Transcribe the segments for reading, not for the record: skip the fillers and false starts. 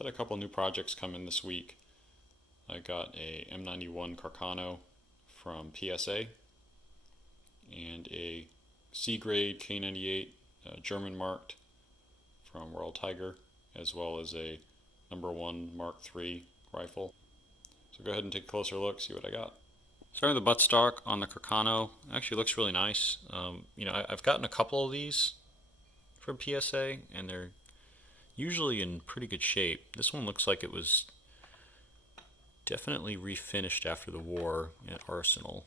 Just had a couple new projects come in this week. I got a M91 Carcano from PSA and a C grade K98 German marked from Royal Tiger, as well as a #1 Mark III rifle. So go ahead and take a closer look, see what I got. Starting with the buttstock on the Carcano, actually looks really nice. I've gotten a couple of these from PSA, and they're usually in pretty good shape. This one looks like it was definitely refinished after the war at Arsenal.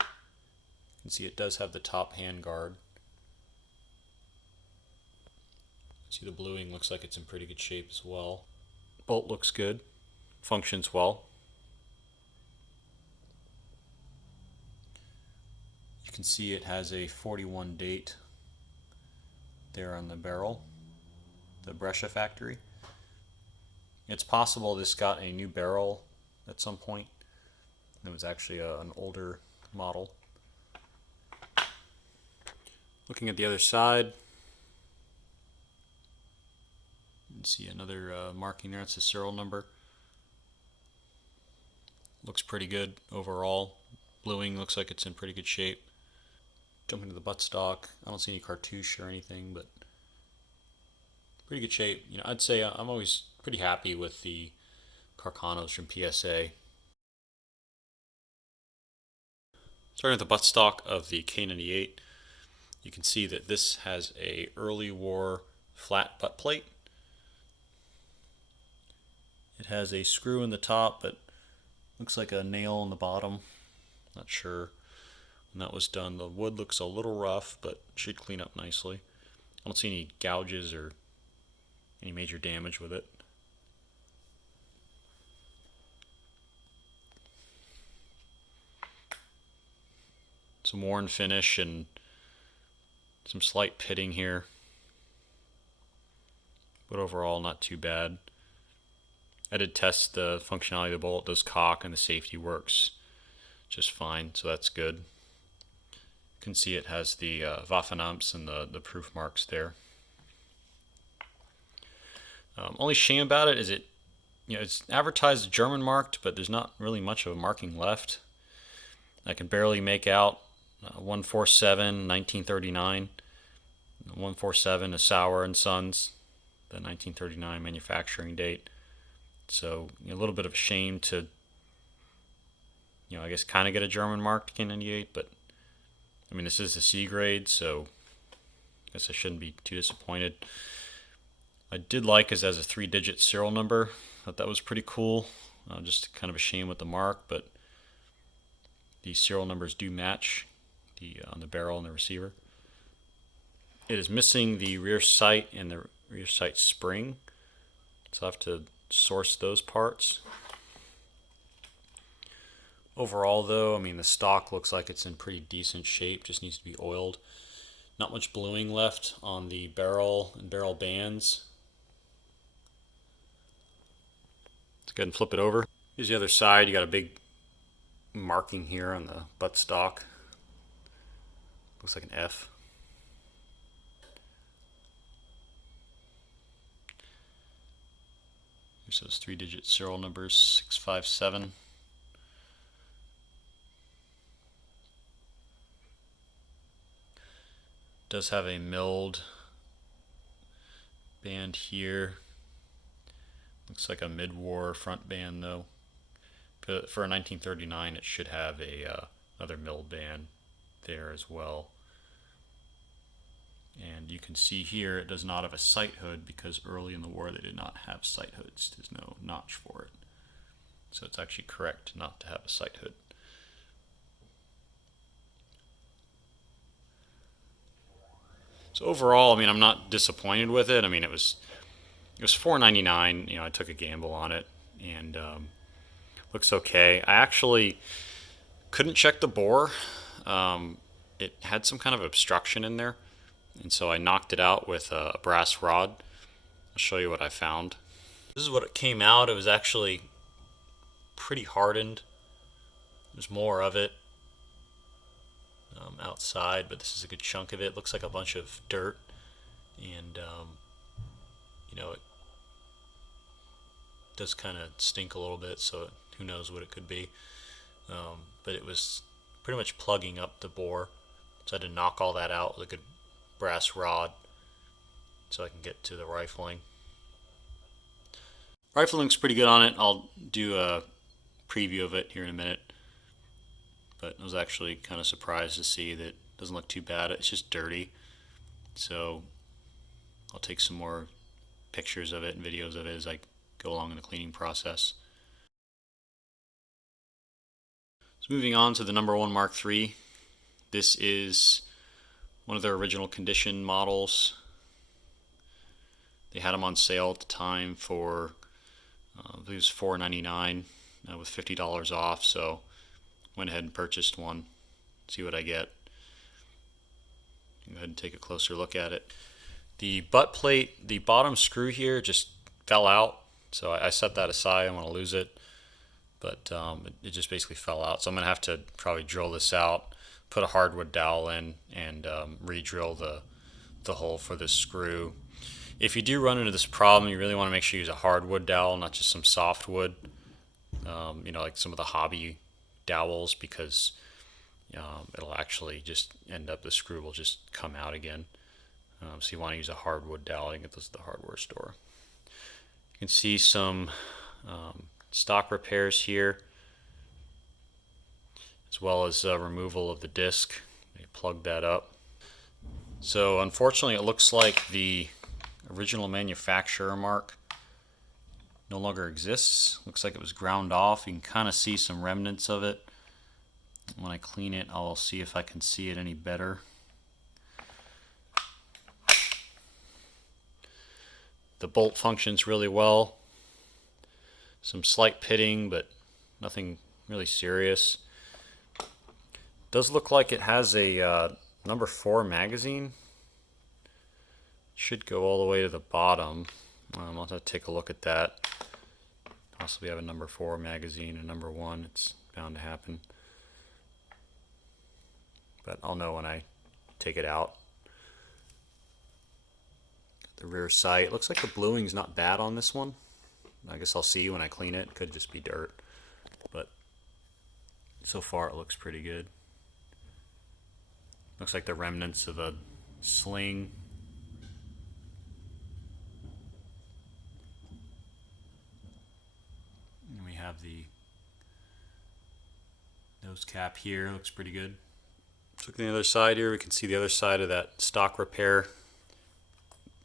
You can see it does have the top handguard. See, the bluing looks like it's in pretty good shape as well. Bolt looks good, functions well. You can see it has a 41 date there on the barrel, the Brescia factory. It's possible this got a new barrel at some point. It was actually an older model. Looking at the other side, you can see another marking there. It's a serial number. Looks pretty good overall. Bluing looks like it's in pretty good shape. Jumping to the buttstock, I don't see any cartouche or anything, but pretty good shape. I'd say I'm always pretty happy with the Carcanos from PSA. Starting with the buttstock of the K98, you can see that this has a early war flat butt plate. It has a screw in the top, but looks like a nail in the bottom. Not sure when that was done. The wood looks a little rough, but should clean up nicely. I don't see any gouges or any major damage with it. Some worn finish and some slight pitting here, but overall not too bad. I did test the functionality of the bullet. It does cock and the safety works just fine, so that's good. You can see it has the Waffenamps and the proof marks there. Only shame about it is it's advertised German marked, but there's not really much of a marking left. I can barely make out 147 1939, 147 is Sauer and Sons, the 1939 manufacturing date. So a little bit of a shame to, I guess kind of get a German marked K98, but I mean this is a C grade, so I guess I shouldn't be too disappointed. I did like it as a 3-digit serial number. Thought that was pretty cool. Just kind of a shame with the mark, but the serial numbers do match on the barrel and the receiver. It is missing the rear sight and the rear sight spring, so I have to source those parts. Overall though, I mean the stock looks like it's in pretty decent shape, just needs to be oiled. Not much bluing left on the barrel and barrel bands. Let's go ahead and flip it over. Here's the other side. You got a big marking here on the buttstock. Looks like an F. Here's those 3-digit serial numbers, 657. Does have a milled band here. Looks like a mid-war front band though. But for a 1939, it should have another milled band there as well. And you can see here it does not have a sight hood because early in the war they did not have sight hoods. There's no notch for it. So it's actually correct not to have a sight hood. So overall, I mean, I'm not disappointed with it. I mean, it was $4.99. I took a gamble on it, and looks okay. I actually couldn't check the bore. It had some kind of obstruction in there, and so I knocked it out with a brass rod. I'll show you what I found. This is what it came out. It was actually pretty hardened. There's more of it outside, but this is a good chunk of it. Looks like a bunch of dirt, and it does kind of stink a little bit, so who knows what it could be. But it was pretty much plugging up the bore, so I had to knock all that out with a good brass rod so I can get to the rifling. Rifling's pretty good on it. I'll do a preview of it here in a minute. But I was actually kind of surprised to see that it doesn't look too bad. It's just dirty. So I'll take some more pictures of it and videos of it as I go along in the cleaning process. So moving on to the #1 Mark III. This is one of their original condition models. They had them on sale at the time for I believe it was $4.99 with $50 off, so went ahead and purchased one. See what I get. Go ahead and take a closer look at it. The butt plate, the bottom screw here just fell out, so I set that aside. I don't want to lose it, but it just basically fell out. So I'm going to have to probably drill this out, put a hardwood dowel in, and re-drill the hole for this screw. If you do run into this problem, you really want to make sure you use a hardwood dowel, not just some softwood, like some of the hobby dowels, because it'll actually just end up, the screw will just come out again. So you want to use a hardwood dowel. You can get those at the hardware store. You can see some stock repairs here, as well as removal of the disc. They plug that up. So unfortunately, it looks like the original manufacturer mark no longer exists. Looks like it was ground off. You can kind of see some remnants of it. When I clean it, I'll see if I can see it any better. The bolt functions really well. Some slight pitting, but nothing really serious. Does look like it has a #4 magazine. Should go all the way to the bottom. I'll have to take a look at that. Also, we have a #4 magazine and #1. It's bound to happen. But I'll know when I take it out. The rear sight. Looks like the bluing's not bad on this one. I guess I'll see when I clean it. It could just be dirt. But so far it looks pretty good. Looks like the remnants of a sling. And we have the nose cap here. Looks pretty good. Let's look at the other side here. We can see the other side of that stock repair.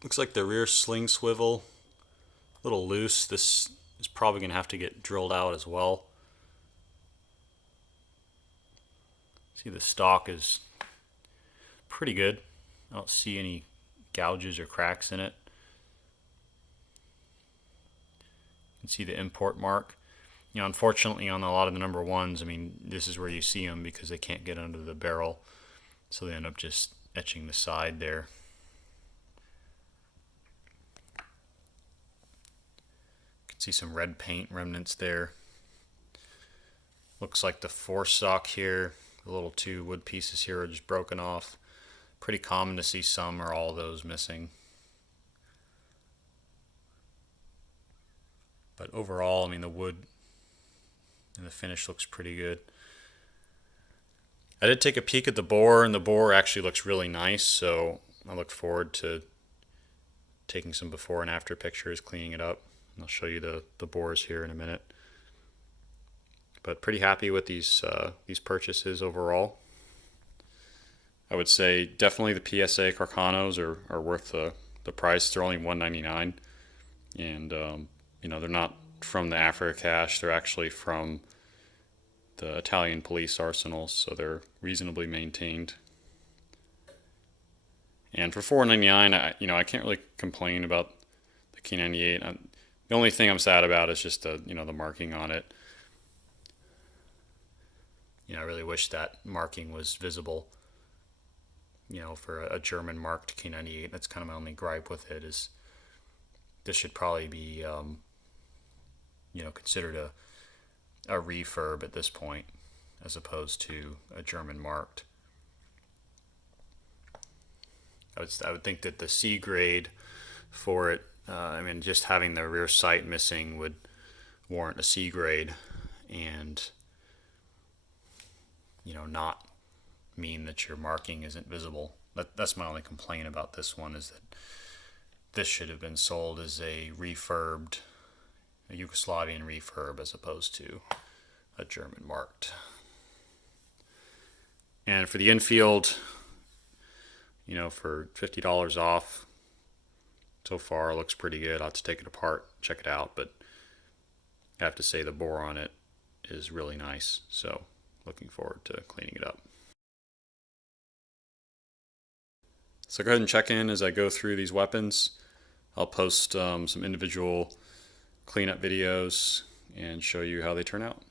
Looks like the rear sling swivel a little loose. This is probably going to have to get drilled out as well. See, the stock is pretty good. I don't see any gouges or cracks in it. You can see the import mark. Unfortunately, on a lot of the #1s, I mean, this is where you see them because they can't get under the barrel, so they end up just etching the side there. You can see some red paint remnants there. Looks like the forestock here, the little 2 wood pieces here are just broken off. Pretty common to see some or all of those missing. But overall, I mean, the wood and the finish looks pretty good. I did take a peek at the bore, and the bore actually looks really nice, so I look forward to taking some before and after pictures, cleaning it up. And I'll show you the bores here in a minute. But pretty happy with these purchases overall. I would say definitely the PSA Carcanos are worth the price. They're only $1.99, and they're not from the Africa cache. They're actually from the Italian police arsenals, so they're reasonably maintained. And for $4.99, I can't really complain about the K98. The only thing I'm sad about is just the marking on it. I really wish that marking was visible. For a German marked K98, that's kind of my only gripe with it. Is this should probably be considered a refurb at this point, as opposed to a German marked. I would think that the C grade for it, just having the rear sight missing would warrant a C grade and, not mean that your marking isn't visible. That's my only complaint about this one, is that this should have been sold as a Yugoslavian refurb as opposed to a German marked. And for the Enfield, for $50 off, so far it looks pretty good. I'll have to take it apart, check it out, but I have to say the bore on it is really nice, so looking forward to cleaning it up. So go ahead and check in as I go through these weapons. I'll post some individual cleanup videos and show you how they turn out.